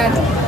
silakan.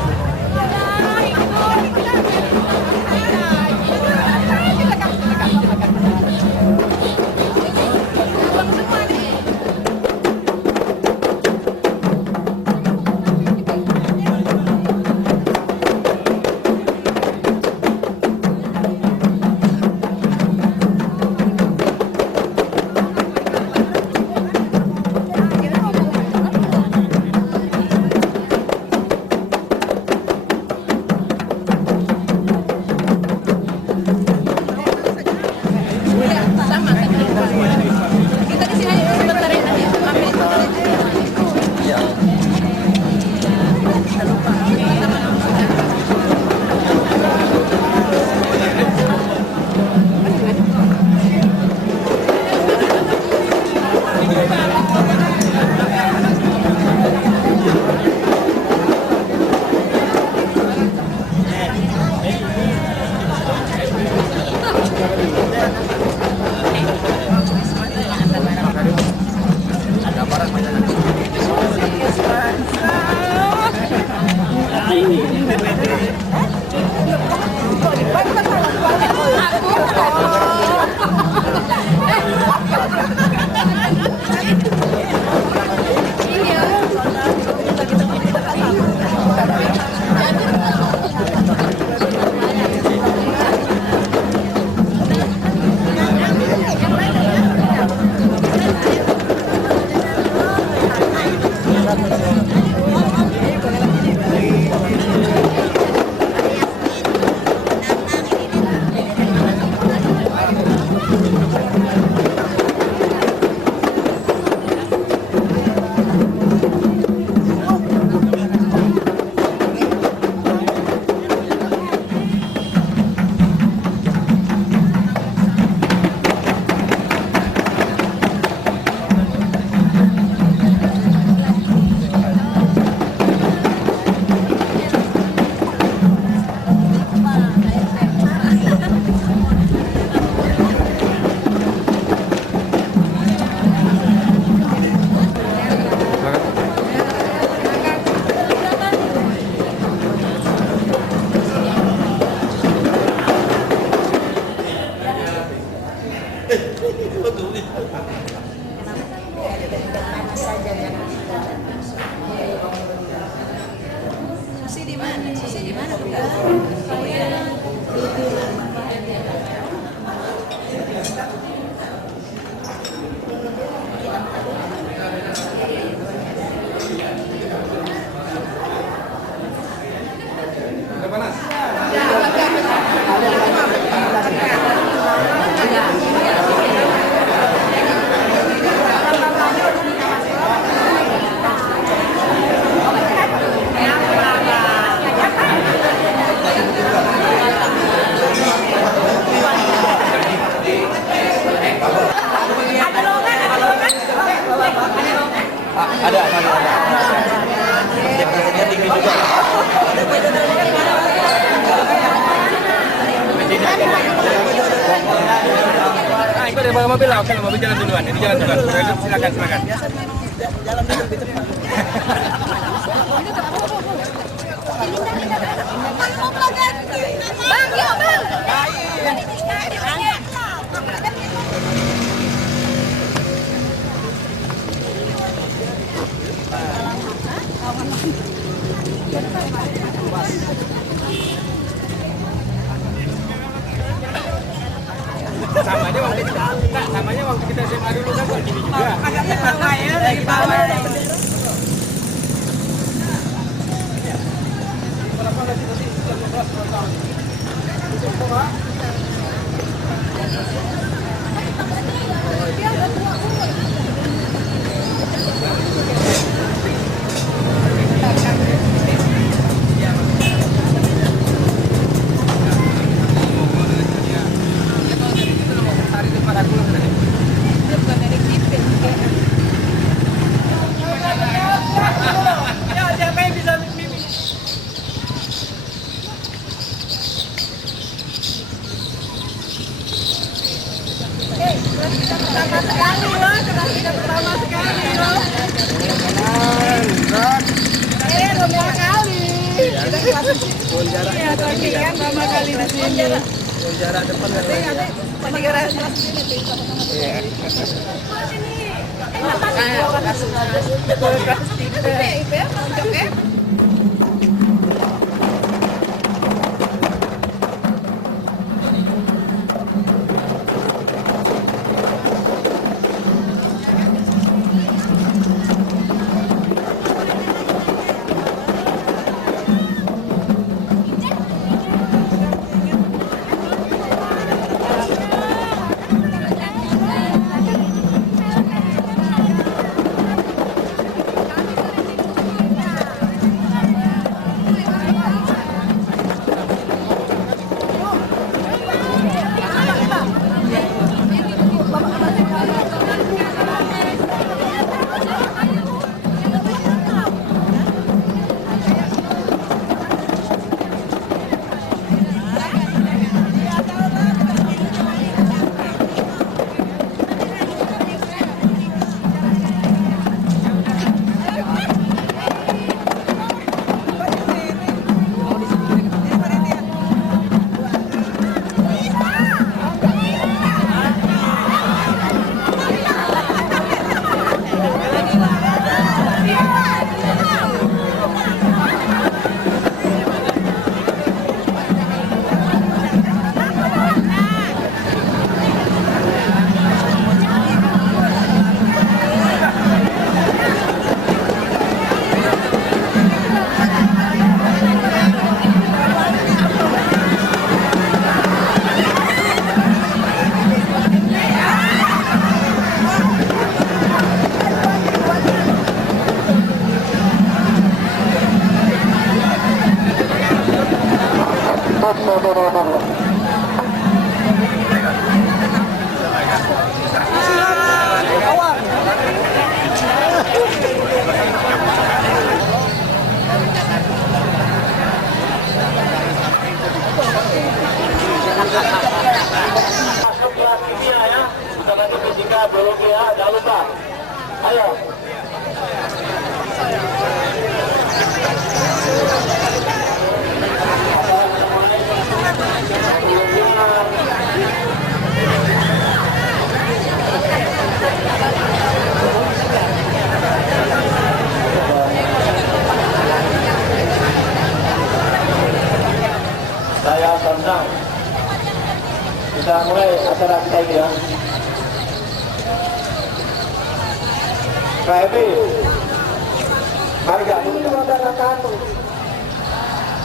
Mobil lah, oke, mobil jalan duluan. Ini jalan duluan. Silakan, silakan. Jalan dulu lebih cepat. Bang, yuk bang. Samanya waktu kita SMA dulu kan gini juga. Agaknya pakai ya dari bawah. Iya, tapi kan pertama kali di sini. Jarak depan Negara Iya. Jangan lupa. Ayo. Saya senang kita mulai acara kita ini ya. KFB, mari wabarakatuh.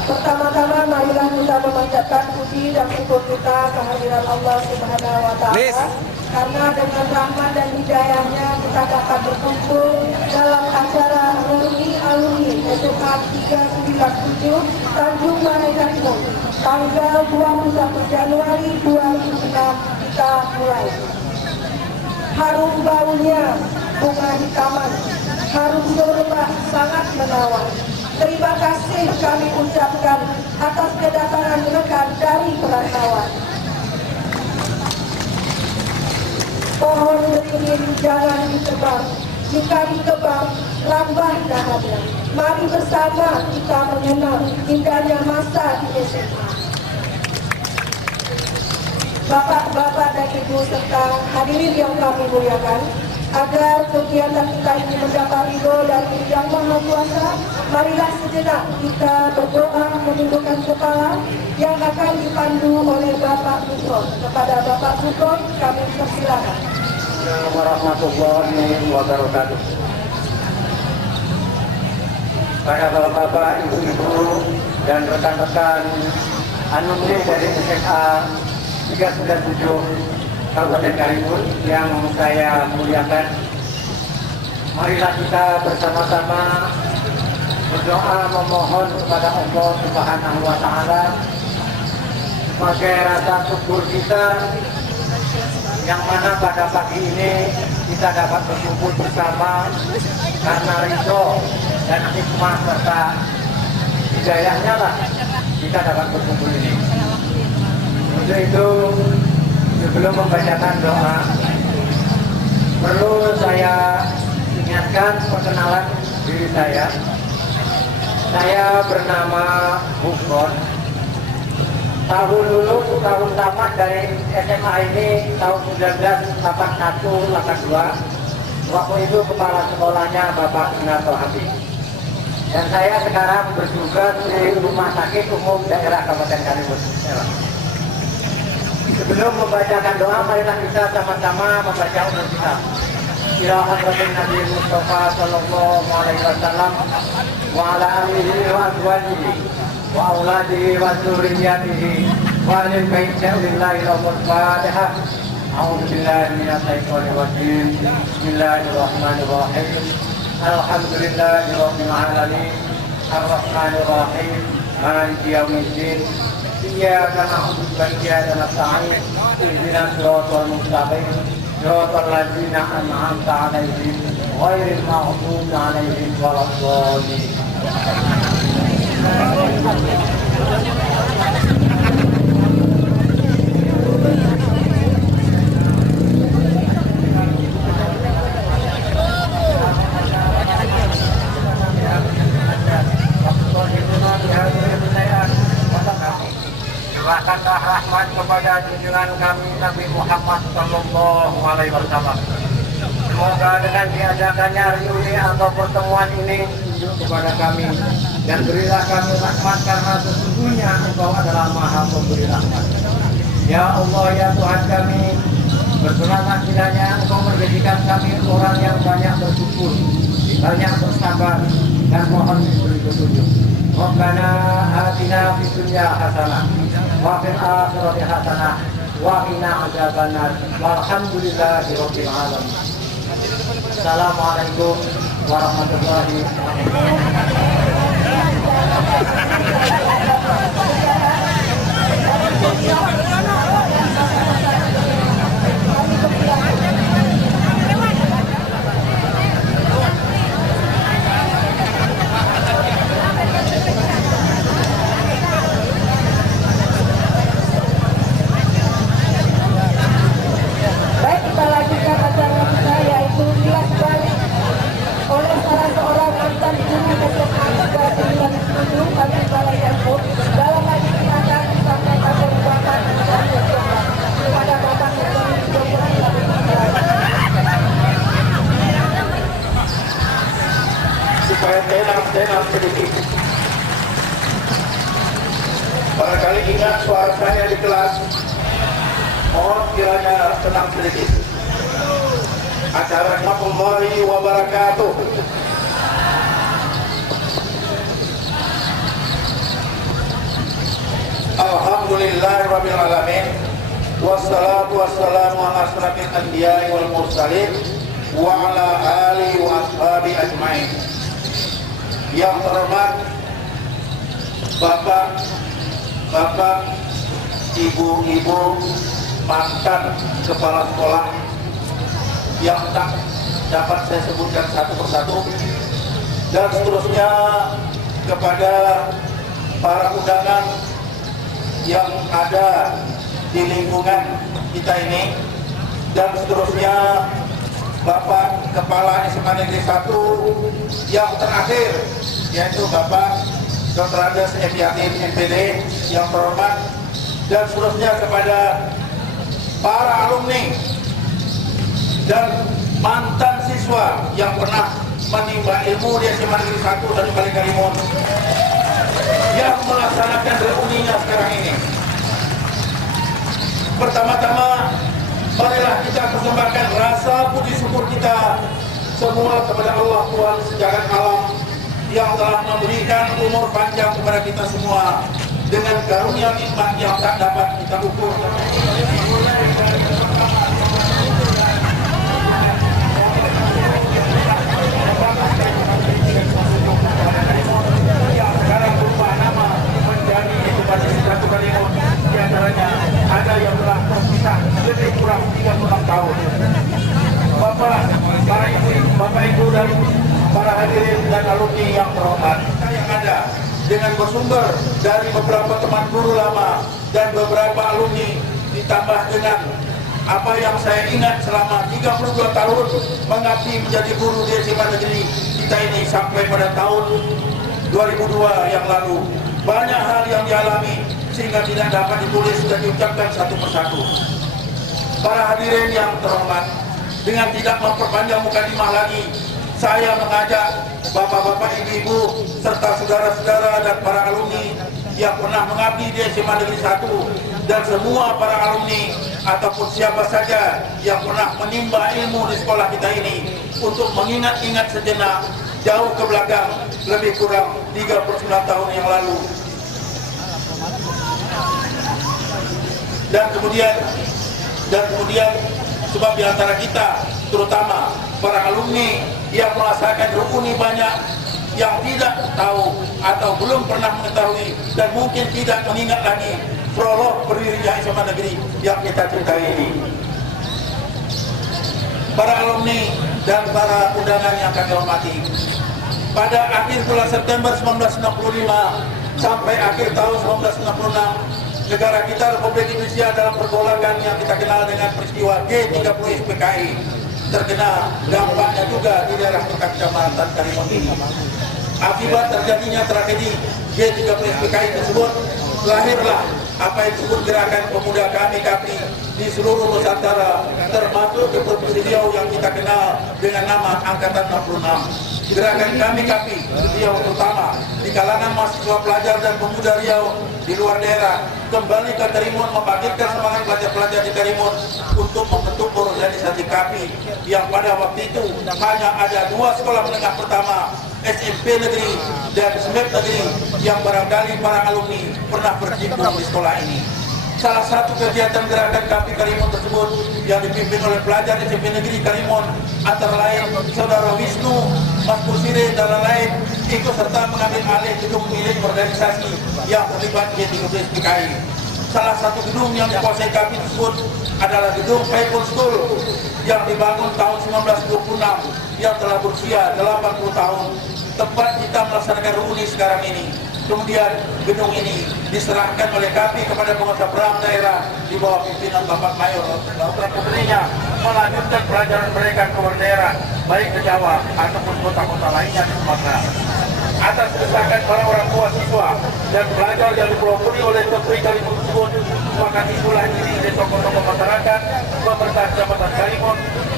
Pertama-tama marilah kita memanjatkan puji dan syukur kita kehadiran Allah Subhanahu wa Ta'ala, karena dengan rahmat dan hidayahnya kita dapat berkumpul dalam acara alumni SMA 397 Tanjung Balai Karimun tanggal 21 Januari 2006 kita mulai. Harum baunya bunga di taman, harum sorba sangat menawan. Terima kasih kami ucapkan atas kedatangan rekan dari perantauan. Pohon beringin jangan ditebang, jika ditebang lambat dahannya. Mari bersama kita mengenal indahnya masa di SMA. Bapak-bapak dan ibu serta hadirin yang kami muliakan, agar kegiatan kita ini mendapat ridho dari Yang Maha Kuasa, marilah sejenak kita berdoa menundukkan kepala yang akan dipandu oleh Bapak Bukron. Kepada Bapak Bukron kami persilakan. Assalamualaikum warahmatullahi wabarakatuh. Para bapak-bapak, ibu-ibu, dan rekan-rekan alumni dari SMA 397 Kabupaten Karimun yang saya muliakan, marilah kita bersama-sama berdoa memohon kepada Allah Subhanahu wa Ta'ala sebagai rasa syukur kita, yang mana pada pagi ini kita dapat berkumpul bersama karena ridho dan hikmah serta hidayahnya lah kita dapat berkumpul ini. Untuk itu, sebelum membacakan doa, perlu saya ingatkan perkenalan diri saya. Saya bernama Bukon. Tahun dulu, tahun tamat dari SMA ini tahun 1981-82. Waktu itu kepala sekolahnya Bapak Sunarto Habib. Dan saya sekarang bertugas di Rumah Sakit Umum Daerah Kabupaten Karimun. Sebelum membacakan doa, marilah kita sama-sama membaca umur kita. Ila hadratin Nabi Mustafa sallallahu alaihi wasallam wa ala alihi wa azwajihi wa auladihi wa dzurriyyatihi wa lil baiti lillahi al-Fatihah. A'udzu billahi minasy syaithanir rajim. Bismillahirrahmanirrahim. Alhamdulillahi rabbil alamin. Ar-Rahmanir Rahim. Maliki yaumiddin. Iyyaka na'budu wa iyyaka nasta'in. Ihdinas siratal mustaqim. Siratal ladzina an'amta 'alaihim ghairil maghdubi 'alaihim waladdallin. Curahkanlah rahmat kepada junjungan kami Nabi Muhammad sallallahu alaihi wasallam. Semoga dengan diadakannya reuni atau pertemuan ini tunjuk kepada kami dan berilah kami rahmat karena sesungguhnya Engkau adalah Maha Pemberi rahmat. Ya Allah, ya Tuhan kami, berkenan kiranya Engkau menjadikan kami orang yang banyak bersyukur, banyak bersabar, dan mohon diberi petunjuk. Rabbana atina fid dunya hasanah wa fil akhirati hasanah wa qina adzabannar. Walhamdulillahi rabbil alamin. Assalamualaikum warahmatullahi Baik, kita lanjutkan acara kita, yaitu kilas balik oleh salah seorang mantan guru SMA 397 Bagi Balai Yankut. Dalam hal ini akan disampaikan perubahan dan berdoa kepada Bapak Menteri Jokowi Lalu. Supaya tenang sedikit. Barangkali ingat suara saya di kelas. Mohon kiranya tenang sedikit. Assalamualaikum warahmatullahi wabarakatuh. Alhamdulillahirabbil alamin. Wassalatu wassalamu ala asyrafil anbiya'i wal mursalin wa ala alihi wa ashabi ajmain. Yang terhormat Bapak, Ibu-ibu, mantan kepala sekolah yang tak dapat saya sebutkan satu persatu, dan seterusnya kepada para undangan yang ada di lingkungan kita ini, dan seterusnya Bapak Kepala SMA Negeri 1 yang terakhir, yaitu Bapak Dr. Andes F. Yatin MPD yang terhormat, dan seterusnya kepada para alumni dan mantan siswa yang pernah menimba ilmu di SMA Negeri 1 dan Bali Karimun yang melaksanakan reuninya sekarang ini. Pertama-tama, marilah kita persembahkan rasa puji syukur kita semua kepada Allah Tuhan sejagat alam yang telah memberikan umur panjang kepada kita semua dengan karunia nikmat yang tak dapat kita ukur. Yang sekarang berubah nama menjadi Bupati Satu Karimun. Di antaranya ada yang telah terpisah lebih kurang 36 tahun. Bapak Ibu dan para hadirin dan alumni yang terhormat, yang ada dengan bersumber dari beberapa teman guru lama dan beberapa alumni, ditambah dengan apa yang saya ingat selama 32 tahun mengabdi menjadi guru di SMA Negeri kita ini sampai pada tahun 2002 yang lalu. Banyak hal yang dialami sehingga tidak dapat ditulis dan diucapkan satu persatu. Para hadirin yang terhormat, dengan tidak memperpanjang mukadimah lagi, saya mengajak bapak-bapak, ibu-ibu, serta saudara-saudara dan para alumni yang pernah mengabdi di SMA Negeri 1 dan semua para alumni ataupun siapa saja yang pernah menimba ilmu di sekolah kita ini untuk mengingat-ingat sejenak jauh ke belakang, lebih kurang 39 tahun yang lalu. Dan kemudian sebab di antara kita, terutama para alumni yang merasakan rukuni banyak yang tidak tahu atau belum pernah mengetahui dan mungkin tidak mengingat lagi prolog berdirinya SMA Negeri yang kita cintai ini. Para alumni dan para undangan yang kami hormati, pada akhir bulan September 1965 sampai akhir tahun 1966, negara kita Republik Indonesia dalam pergolakan yang kita kenal dengan peristiwa G30 SPKI terkena dampaknya juga di daerah dekat Kecamatan Karimun ini. Akibat terjadinya tragedi G30 SPKI tersebut, lahirlah apa yang disebut gerakan pemuda kami KAPI di seluruh Nusantara, termasuk di Provinsi Riau yang kita kenal dengan nama Angkatan 66. Gerakan kami KAPI Riau terutama di kalangan mahasiswa pelajar dan pemuda Riau di luar daerah kembali ke Karimun, membangkitkan semangat pelajar-pelajar di Karimun untuk membentuk organisasi KAPI yang pada waktu itu hanya ada 2 sekolah menengah pertama, SMP Negeri dan SMEP Negeri, yang barangkali para alumni pernah berjimpung di sekolah ini. Salah satu kegiatan gerakan KAPI Karimun tersebut yang dipimpin oleh pelajar SMP Negeri Karimun antara lain Saudara Wisnu, Mas Pusire dan lain-lain ikut serta mengambil alih gedung milik organisasi yang terlibat G30 SPKI. Salah satu gedung yang dikuasai KAPI tersebut adalah gedung Paipun School yang dibangun tahun 1926 yang telah berusia 80 tahun. Tempat kita melaksanakan reuni sekarang ini. Kemudian gedung ini diserahkan oleh KAPI kepada pengusaha Bram daerah di bawah pimpinan Bapak Mayor. Lalu pemberinya melanjutkan pelajaran mereka ke luar daerah, baik ke Jawa ataupun kota-kota lainnya di Sumatera. Atas desakan para orang tua siswa dan pelajar yang dipelopori oleh Kepri Karimun tersebut, maka itulah diri dari tokoh-tokoh masyarakat, pemerintah Kecamatan Karimun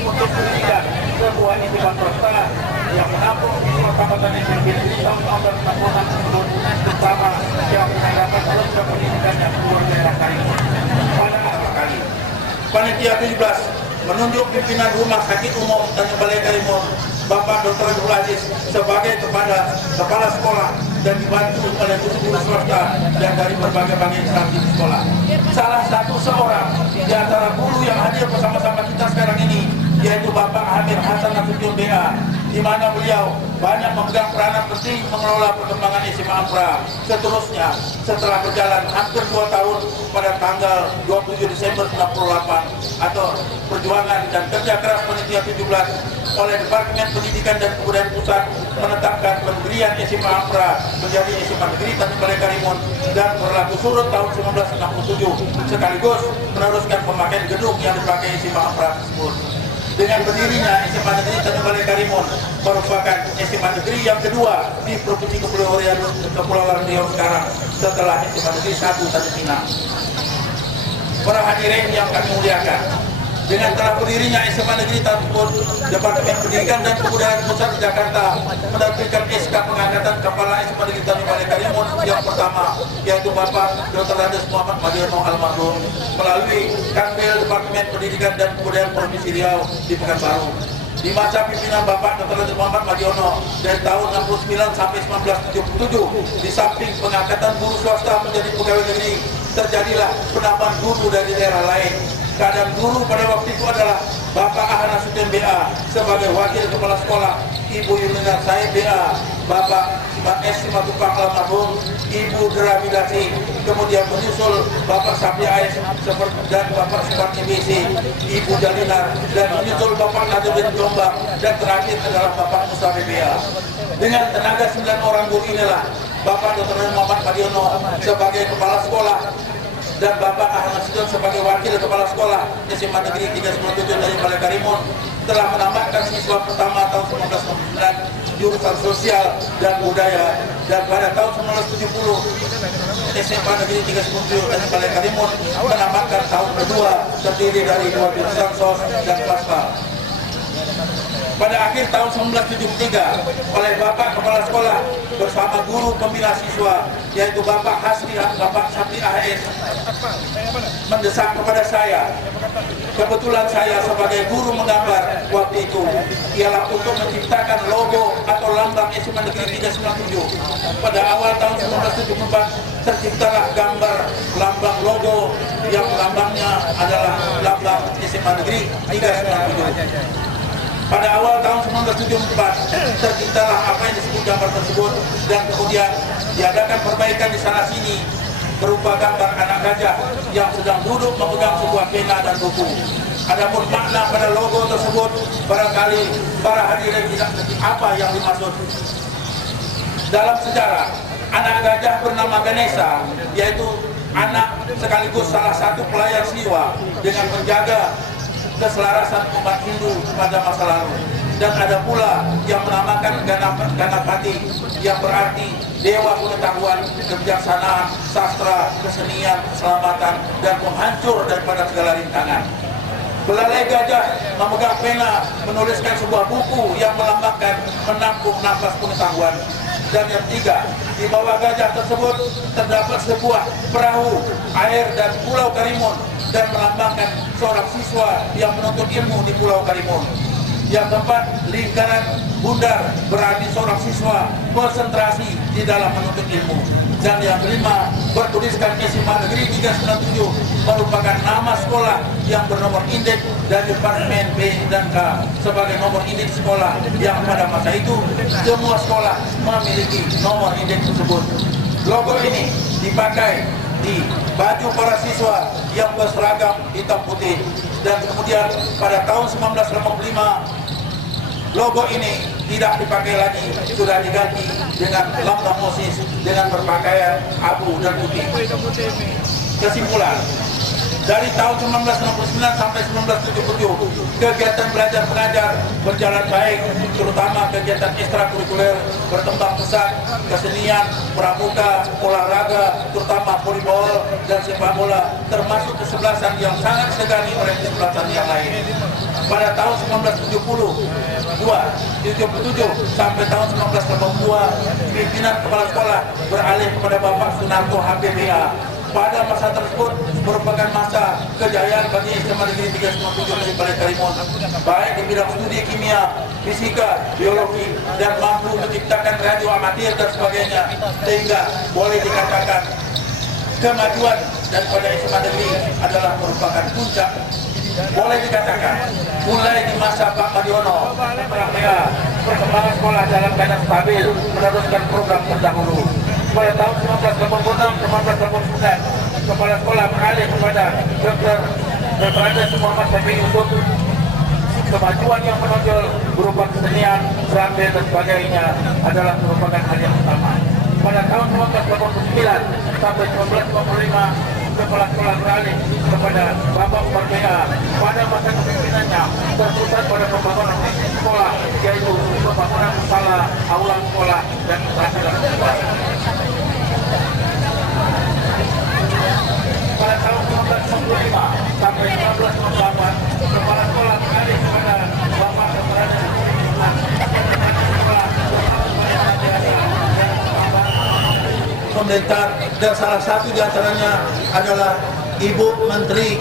untuk mendirikan sebuah intiman swasta yang menampung di Kecamatan SMP Negeri tahun 1966 tersebut bersama yang menanggapan lembaga pendidikan yang keluar daerah Karimun. Pada akhir kali, Panitia 17 menunjuk pimpinan Rumah Sakit Umum Tanjung Balai Karimun, Bapak Dr. Abdul Aziz sebagai kepala sekolah dan dibantu oleh guru-guru swasta dan dari berbagai instansi di sekolah. Salah satu seorang di antara guru yang hadir bersama-sama kita sekarang ini yaitu Bapak Amir Hasan Nasution BA, di mana beliau banyak memegang peranan penting mengelola perkembangan SMA Ampra. Seterusnya, setelah berjalan hampir 2 tahun pada tanggal 27 Desember 1998 atau perjuangan dan kerja keras Panitia 17 oleh Departemen Pendidikan dan Kebudayaan Pusat menetapkan pendirian SMA Ampra menjadi SMA Negeri Tanjung Balai Karimun dan berlaku surut tahun 1967, sekaligus meneruskan pemakaian gedung yang dipakai SMA Ampra tersebut. Dengan berdirinya SMA Negeri Tanjung Balai Karimun merupakan SMA Negeri yang kedua di Provinsi Kepulauan Riau sekarang setelah SMA Negeri 1 Tanjung Pinang. Para hadirin yang kami muliakan, dengan telah berdirinya SMA Negeri tersebut, Departemen Pendidikan dan Kebudayaan Pusat Jakarta menerbitkan SK pengangkatan Kepala SMA Negeri Tanjung Balai Karimun yang pertama, yaitu Bapak Dr. Andes Muhammad Madiono almarhum, melalui Kanwil Departemen Pendidikan dan Kebudayaan Provinsi Riau di Pekanbaru. Di masa pimpinan Bapak Dr. Andes Muhammad Madiono dari tahun 69 sampai 1977, di samping pengangkatan guru swasta menjadi pegawai negeri, terjadilah penambahan guru dari daerah lain. Keadaan guru pada waktu itu adalah Bapak Ahana Suten BA sebagai wakil kepala sekolah, Ibu Yunina Said BA, Bapak S. Simatupang almarhum, Ibu Deramidasi, kemudian menyusul Bapak Sabri AS dan Bapak Suparni BC, Ibu Jalinar, dan menyusul Bapak Nazaruddin Jombang, dan terakhir adalah Bapak Mustafa BA. Dengan tenaga 9 orang guru inilah Bapak Dr. Muhammad Madiono sebagai kepala sekolah dan Bapak Ahmad Sidon sebagai wakil kepala sekolah SMA Negeri 397 dari Balai Karimun telah menambahkan siswa pertama tahun 1999 jurusan sosial dan budaya. Dan pada tahun 1970 SMA Negeri 397 Tanjung Karimun menambahkan tahun kedua terdiri dari 2 jurusan sos dan swasta. Pada akhir tahun 1973, oleh Bapak Kepala Sekolah bersama guru pembina siswa, yaitu Bapak Sapri AHS, mendesak kepada saya. Kebetulan saya sebagai guru menggambar waktu itu ialah untuk menciptakan logo atau lambang SMA Negeri 397. Pada awal tahun 1974 terciptalah gambar lambang logo yang lambangnya adalah lambang SMA Negeri 397. Pada awal tahun 1974 terciptalah apa yang disebut gambar tersebut, dan kemudian diadakan perbaikan di sana sini berupa gambar anak gajah yang sedang duduk memegang sebuah pena dan buku. Adapun makna pada logo tersebut barangkali para hadirin tidak mengerti apa yang dimaksud. Dalam sejarah, anak gajah bernama Ganesha, yaitu anak sekaligus salah satu pelayan siwa dengan menjaga keselarasan umat Hindu pada masa lalu. Dan ada pula yang menamakan Ganapati, yang berarti dewa pengetahuan, kebijaksanaan, sastra, kesenian, keselamatan, dan penghancur daripada segala rintangan. Belalai gajah memegang pena menuliskan sebuah buku yang melambangkan menampung nafas pengetahuan. Dan yang ketiga, di bawah gajah tersebut terdapat sebuah perahu air dan Pulau Karimun, dan melambangkan seorang siswa yang menuntut ilmu di Pulau Karimun. Yang keempat, lingkaran bundar berarti seorang siswa konsentrasi di dalam menuntut ilmu. Dan yang kelima, bertuliskan SMA Negeri 397 merupakan nama sekolah yang bernomor indeks dari Departemen B dan K sebagai nomor indeks sekolah yang pada masa itu semua sekolah memiliki nomor indeks tersebut. Logo ini dipakai di baju para siswa yang berseragam hitam putih, dan kemudian pada tahun 1985 logo ini tidak dipakai lagi, sudah diganti dengan lambang OSIS dengan berpakaian abu dan putih. Kesimpulan, dari tahun 1969 sampai 1977 kegiatan belajar mengajar berjalan baik, terutama kegiatan ekstrakurikuler berkembang pesat, kesenian, pramuka, olahraga, terutama volleyball dan sepak bola, termasuk kesebelasan yang sangat disegani oleh kesebelasan yang lain. Pada tahun 1977 sampai tahun 1982 pimpinan kepala sekolah beralih kepada Bapak Sunarto HPBA. Pada masa tersebut merupakan masa kejayaan bagi SMA Negeri 397 Tanjung Karimun, baik di bidang studi kimia, fisika, biologi, dan mampu menciptakan radio amatir dan sebagainya, sehingga boleh dikatakan kemajuan daripada SMA Negeri adalah merupakan puncak. Boleh dikatakan mulai di masa Pak Madiono, perkembangan sekolah dalam keadaan stabil meneruskan program terdahulu. Pada tahun 1986-1989 kepala sekolah beralih kepada Dr. Muhammad Syafi'i untuk kemajuan yang menonjol berupa kesenian, serabe dan sebagainya adalah merupakan hal yang utama. Pada tahun 1989 sampai 1995 kepala sekolah beralih kepada Bapak Umar BA. Pada masa kepemimpinannya berpusat pada pembangunan sekolah, yaitu pembangunan musala, aula sekolah, dan infrastruktur sekolah. Pada tahun 1995 sampai 1998 kepala sekolah beralih kepada Bapak Kepala Sekolah dan salah satu diantaranya adalah Ibu Menteri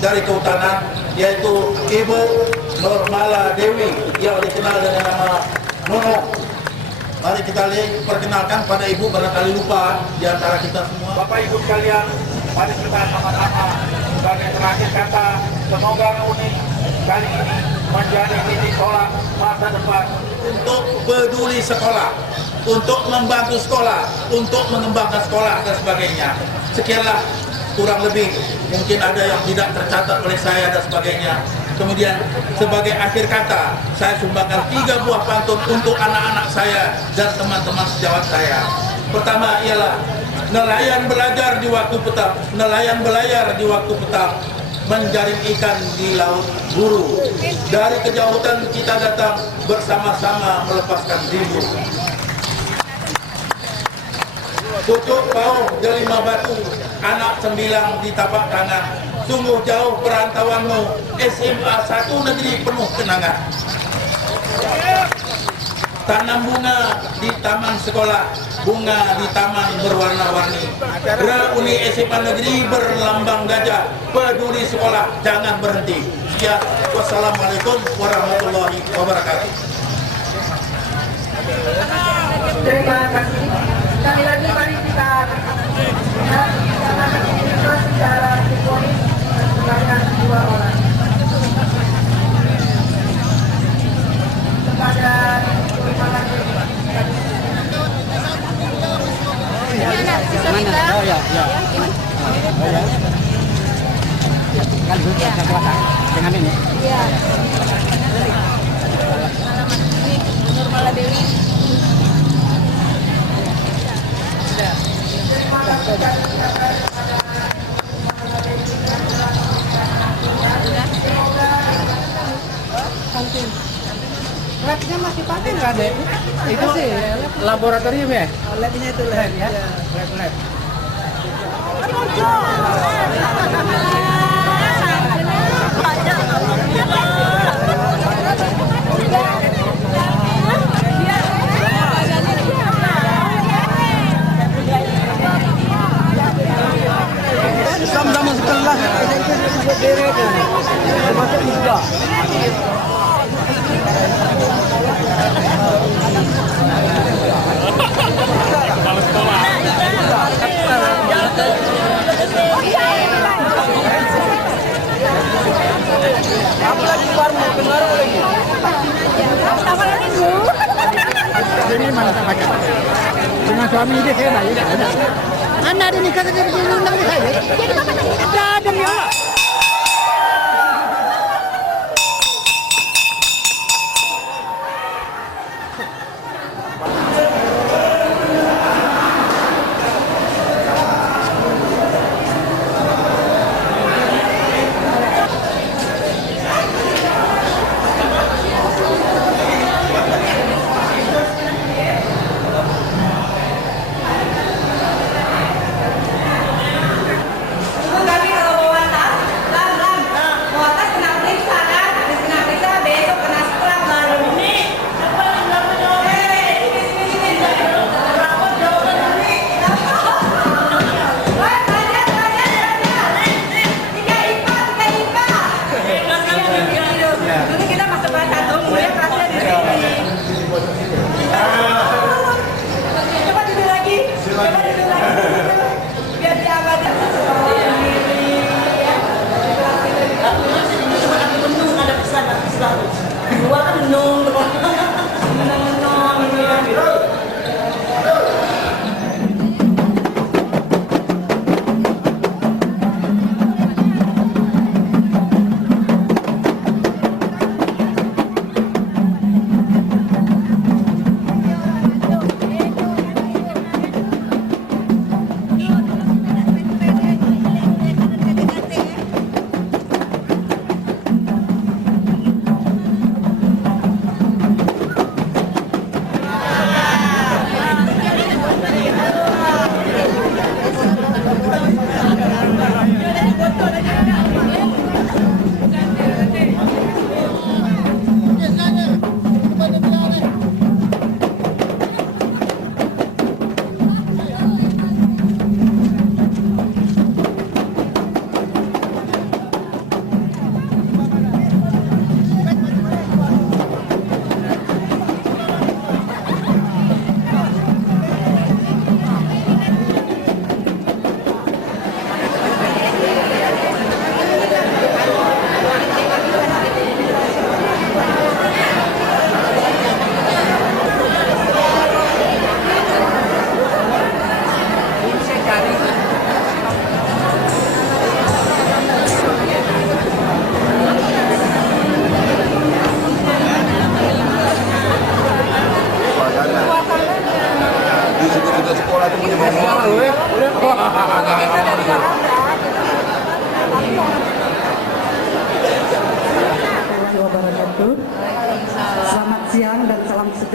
dari Kehutanan, yaitu Ibu Nurmala Dewi yang dikenal dengan nama Nunuk. Mari kita perkenalkan pada Ibu, barangkali lupa di antara kita semua. Bapak Ibu sekalian, mari kita sama-sama sebagai terakhir kata, semoga unik kali ini menjadi titik tolak masa depan untuk peduli sekolah, untuk membantu sekolah, untuk mengembangkan sekolah dan sebagainya. Sekianlah kurang lebih, mungkin ada yang tidak tercatat oleh saya dan sebagainya. Kemudian sebagai akhir kata, saya sumbangkan 3 buah pantun untuk anak-anak saya dan teman-teman sejawat saya. Pertama ialah nelayan belajar di waktu petang, nelayan belayar di waktu petang. menjaring ikan di laut Buru. Dari kejauhan kita datang bersama-sama melepaskan rindu. Tutup bau delima batu, anak 9 di tapak tangan. Sungguh jauh perantauanmu, SMA 1 negeri penuh kenangan. Tanam bunga di taman sekolah, bunga di taman berwarna-warni. Uni SMA negeri berlambang gajah, peduli sekolah jangan berhenti. Sekian, wassalamualaikum warahmatullahi wabarakatuh. Terima kasih. Sekali lagi mari kita secara simbolis sebanyak 2 orang. Kepada Oh ya, ya. Oh ya. Kan bisa puasa dengan ini. Iya. Nurmala Dewi. Kantin. Labnya masih pakai nggak ada? Itu sih Laboratorium ya? labnya itu lab ya. Lab. Sama-sama sekolah. Termasuk juga. Ini mana tak pakai? Dengan suami dia saya nanya. Anda ada nikah tadi di undang saya. Ada demi Allah.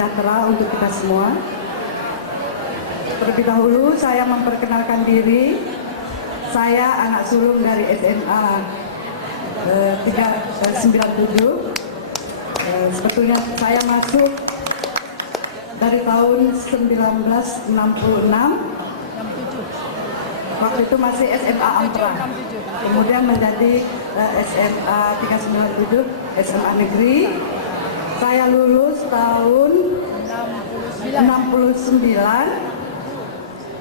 sejahtera untuk kita semua. Terlebih dahulu saya memperkenalkan diri. Saya anak sulung dari SMA 397. Sebetulnya saya masuk dari tahun 1966. Waktu itu masih SMA Ampera. Kemudian menjadi SMA 397, SMA negeri. Saya lulus tahun 69.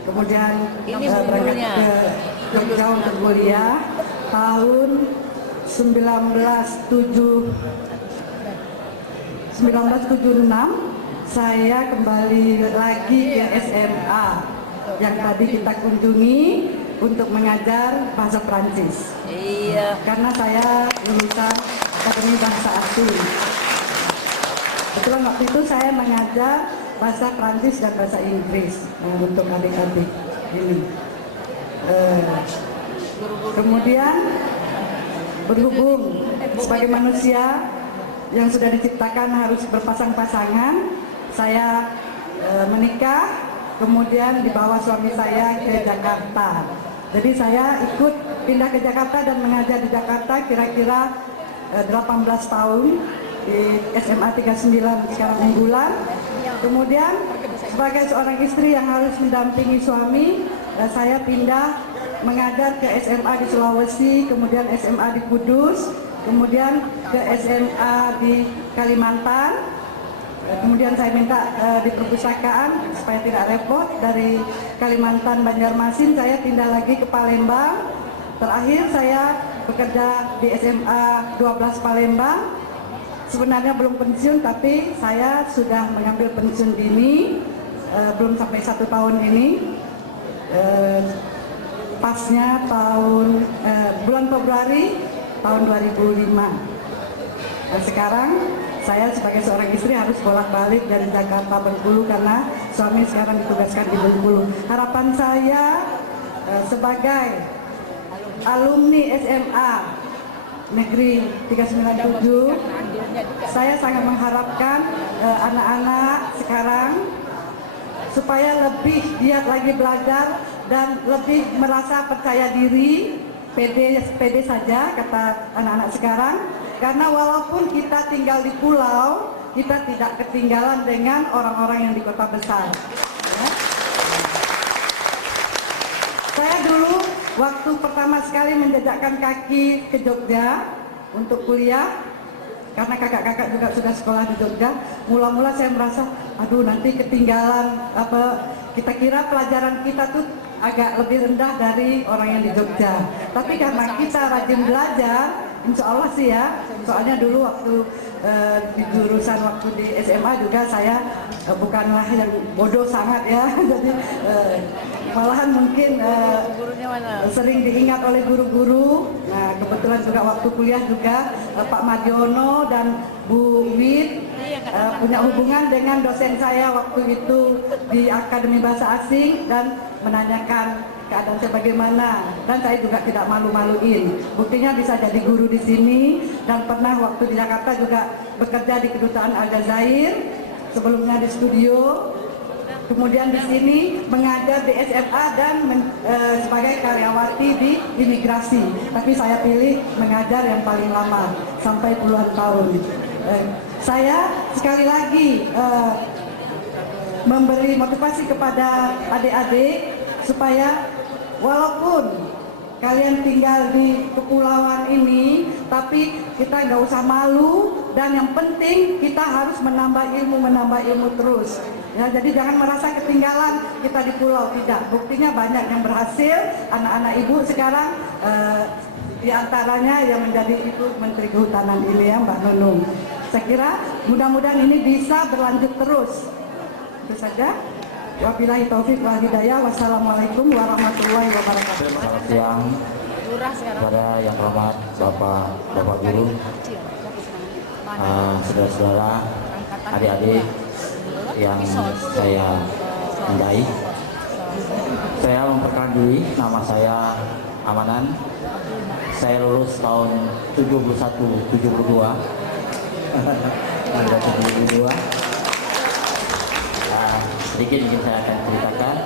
Kemudian berangkat ke Jogja untuk kuliah tahun 1976. Saya kembali lagi ke SMA yang tadi kita kunjungi untuk mengajar bahasa Prancis. Iya. Karena saya lulusan Akademi Bahasa Asing. Kebetulan waktu itu saya mengajar bahasa Prancis dan bahasa Inggris untuk adik-adik ini. Kemudian berhubung sebagai manusia yang sudah diciptakan harus berpasang-pasangan, saya menikah, kemudian dibawa suami saya ke Jakarta. Jadi saya ikut pindah ke Jakarta dan mengajar di Jakarta kira-kira 18 tahun di SMA 39 sekarang unggulan. Kemudian sebagai seorang istri yang harus mendampingi suami, saya pindah mengajar ke SMA di Sulawesi, kemudian SMA di Kudus, kemudian ke SMA di Kalimantan. Kemudian saya minta di perpustakaan supaya tidak repot, dari Kalimantan Banjarmasin saya pindah lagi ke Palembang. Terakhir saya bekerja di SMA 12 Palembang. Sebenarnya belum pensiun, tapi saya sudah mengambil pensiun dini, belum sampai 1 tahun ini. Pasnya bulan Februari tahun 2005. Dan sekarang saya sebagai seorang istri harus bolak-balik dari Jakarta Bengkulu karena suami sekarang ditugaskan di Bengkulu. Harapan saya sebagai alumni SMA Negeri 397, saya sangat mengharapkan anak-anak sekarang supaya lebih giat lagi belajar dan lebih merasa percaya diri, pede saja kata anak-anak sekarang. Karena walaupun kita tinggal di pulau, kita tidak ketinggalan dengan orang-orang yang di kota besar. Ya. Saya dulu waktu pertama sekali menjejakkan kaki ke Jogja untuk kuliah, karena kakak-kakak juga sudah sekolah di Jogja, mula-mula saya merasa, aduh nanti ketinggalan, kita kira pelajaran kita tuh agak lebih rendah dari orang yang di Jogja. Tapi karena kita rajin belajar, insya Allah sih ya, soalnya dulu waktu di jurusan waktu di SMA juga saya bukanlah yang bodoh sangat ya, jadi malahan mungkin sering diingat oleh guru-guru. Nah kebetulan juga waktu kuliah juga Pak Madiono dan Bu Wid punya hubungan dengan dosen saya waktu itu di Akademi Bahasa Asing dan menanyakan keadaan saya bagaimana, dan saya juga tidak malu-maluin. Buktinya bisa jadi guru di sini, dan pernah waktu di Jakarta juga bekerja di Kedutaan Aljazair, sebelumnya di studio, kemudian di sini mengajar di SMA dan sebagai karyawati di imigrasi. Tapi saya pilih mengajar yang paling lama sampai puluhan tahun. Saya sekali lagi memberi motivasi kepada adik-adik supaya walaupun kalian tinggal di kepulauan ini, tapi kita nggak usah malu, dan yang penting kita harus menambah ilmu terus. Ya, jadi jangan merasa ketinggalan kita di pulau, tidak. Buktinya banyak yang berhasil, anak-anak ibu sekarang di antaranya yang menjadi ibu Menteri Kehutanan ini ya, Mbak Nunung. Saya kira mudah-mudahan ini bisa berlanjut terus. Itu saja. Wabillahi taufik wal hidayah. Wassalamualaikum warahmatullahi wabarakatuh. Selamat siang kepada yang terhormat Bapak Guru, saudara-saudara, adik-adik yang saya cintai. Saya memperkenalkan diri, nama saya Amanan. Saya lulus tahun 71-72. sedikit ingin saya akan ceritakan.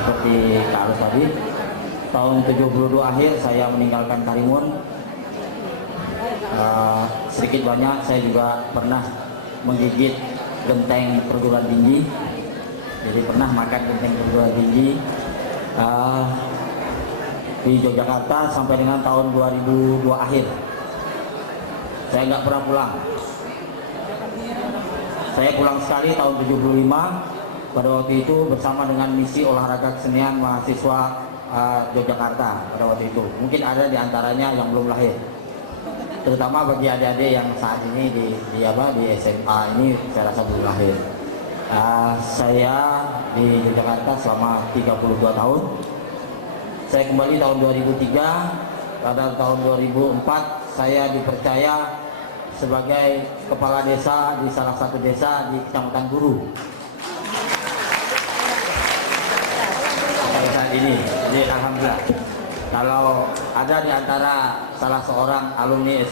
Seperti Kak Alus tadi, tahun 72 akhir saya meninggalkan Karimun. Sedikit banyak saya juga pernah menggigit genteng perguruan tinggi. Jadi pernah makan genteng perguruan tinggi di Yogyakarta sampai dengan tahun 2002 akhir. Saya nggak pernah pulang. Saya pulang sekali tahun 75 pada waktu itu bersama dengan misi olahraga kesenian mahasiswa Yogyakarta pada waktu itu. Mungkin ada di antaranya yang belum lahir, terutama bagi adik-adik yang saat ini di SMA ini saya rasa belum lahir. Saya di Yogyakarta selama 32 tahun. Saya kembali tahun 2003. Pada tahun 2004 saya dipercaya sebagai kepala desa di salah satu desa di Kecamatan Guru. Sampai saat ini, jadi alhamdulillah. Kalau ada di antara salah seorang alumni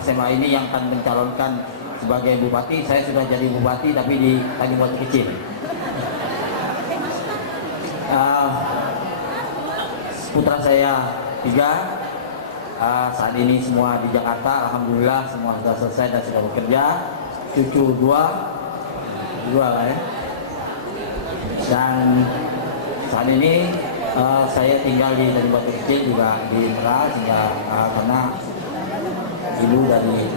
SMA ini yang akan mencalonkan sebagai bupati, saya sudah jadi bupati tapi di Tanjung Batu Kecil. Putra saya 3. Saat ini semua di Jakarta, alhamdulillah semua sudah selesai dan sudah bekerja. Cucu 2 lah ya. Dan saat ini saya tinggal di Tanjung Batu Kecil juga di Merak, sehingga karena ibu dari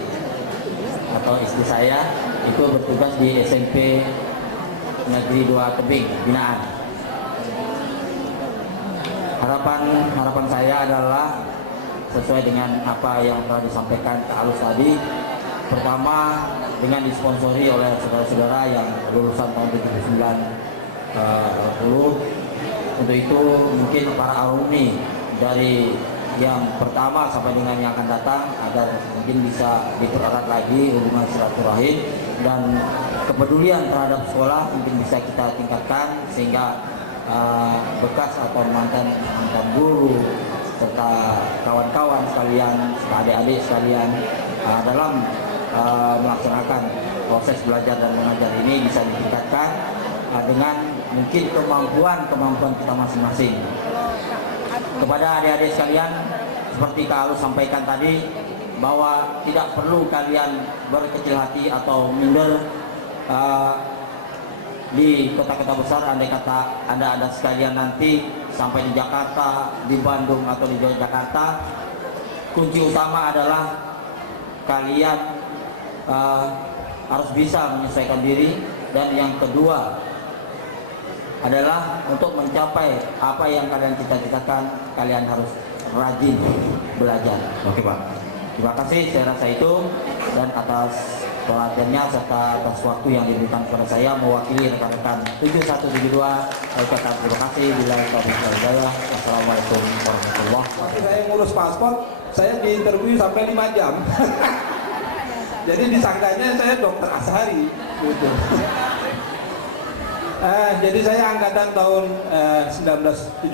atau istri saya itu bertugas di SMP Negeri 2 Tebing binaan. Harapan saya adalah sesuai dengan apa yang telah disampaikan Kak Alus tadi. Pertama, dengan disponsori oleh saudara-saudara yang lulusan tahun 1990. Untuk itu mungkin para alumni dari yang pertama sampai dengan yang akan datang agar mungkin bisa dipererat lagi hubungan silaturahim dan kepedulian terhadap sekolah mungkin bisa kita tingkatkan sehingga bekas atau mantan guru serta kawan-kawan sekalian, adik-adik sekalian dalam melaksanakan proses belajar dan mengajar ini bisa ditingkatkan dengan mungkin kemampuan kita masing-masing. Kepada adik-adik sekalian, seperti Kak Alus sampaikan tadi, bahwa tidak perlu kalian berkecil hati atau minder di kota-kota besar. Andai kata Anda sekalian nanti sampai di Jakarta, di Bandung atau di Yogyakarta, kunci utama adalah kalian harus bisa menyesuaikan diri, dan yang kedua adalah untuk mencapai apa yang kalian cita-citakan, kalian harus rajin belajar. Oke Pak, terima kasih, saya rasa itu, dan atas perhatiannya serta atas waktu yang diberikan kepada saya mewakili rekan-rekan 7172 ucapkan terima kasih. Bila Assalamualaikum warahmatullahi wabarakatuh. Saya ngurus paspor, saya diinterview sampai 5 jam. Jadi disangkanya saya dokter Ashari gitu. Jadi saya angkatan tahun 1975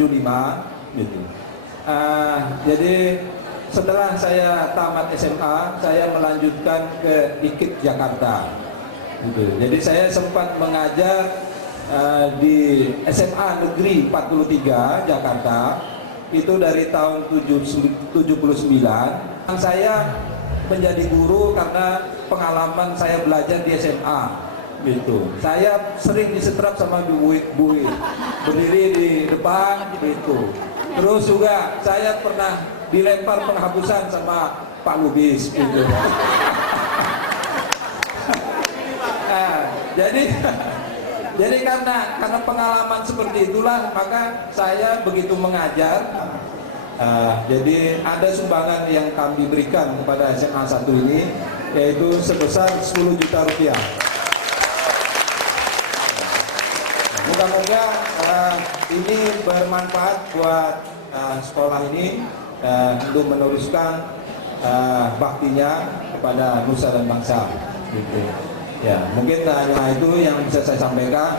gitu. Jadi setelah saya tamat SMA, saya melanjutkan ke IKIP Jakarta. Gitu. Jadi saya sempat mengajar di SMA Negeri 43 Jakarta. Itu dari tahun 79. Saya menjadi guru karena pengalaman saya belajar di SMA. Gitu. Saya sering disetrap sama buit-buit, berdiri di depan gitu. Terus juga saya pernah dilempar penghapusan sama Pak Lubis gitu. Nah, jadi karena pengalaman seperti itulah maka saya begitu mengajar. Jadi ada sumbangan yang kami berikan kepada SMA 1 ini, yaitu sebesar 10 juta rupiah. Moga-moga ini bermanfaat buat sekolah ini untuk meneruskan baktinya kepada nusa dan bangsa. Gitu. Ya, mungkin hanya itu yang bisa saya sampaikan.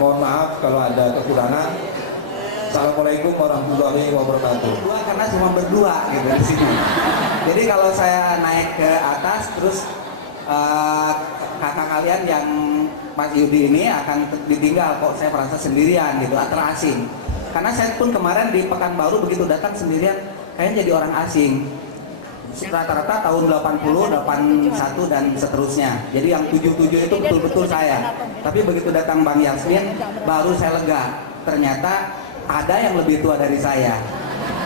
Mohon maaf kalau ada kekurangan. Assalamualaikum warahmatullahi wabarakatuh. Berdua karena cuma berdua gitu di sini. Jadi kalau saya naik ke atas terus kakak kalian yang Mas Yudi ini akan ditinggal, kok saya merasa sendirian gitu, terasing. Karena saya pun kemarin di Pekanbaru begitu datang sendirian, kayaknya jadi orang asing. Rata-rata tahun 80, 81 dan seterusnya. Jadi yang 77 itu betul-betul saya. Tapi begitu datang Bang Yasmin, baru saya lega. Ternyata ada yang lebih tua dari saya.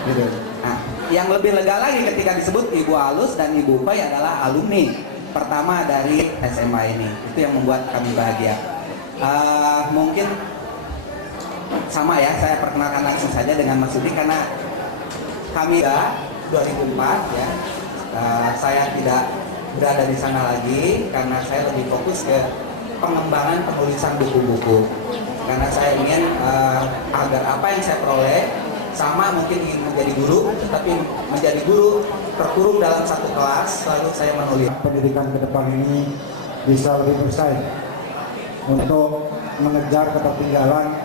Gitu. Nah, yang lebih lega lagi ketika disebut Ibu Alus dan Ibu Upay adalah alumni pertama dari SMA ini. Itu yang membuat kami bahagia. Mungkin sama ya, saya perkenalkan langsung saja dengan Mas Yudi karena kami 2004 ya. Saya tidak berada di sana lagi karena saya lebih fokus ke pengembangan penulisan buku-buku. Karena saya ingin agar apa yang saya peroleh sama mungkin ingin menjadi guru, tapi menjadi guru terkurung dalam satu kelas, lalu saya menulis. Pendidikan ke depan ini bisa lebih bersaing untuk mengejar ketertinggalan,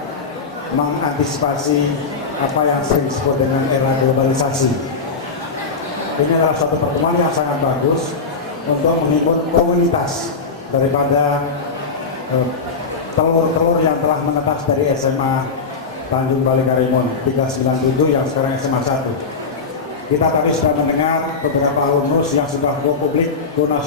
mengantisipasi apa yang sering disebut dengan era globalisasi. Ini adalah suatu pertemuan yang sangat bagus untuk menghimpun komunitas daripada telur-telur yang telah menetas dari SMA Tanjung Balai Karimun 397 yang sekarang SMA 1. Kita tadi sudah mendengar beberapa alumnus yang sudah go publik, go nasional.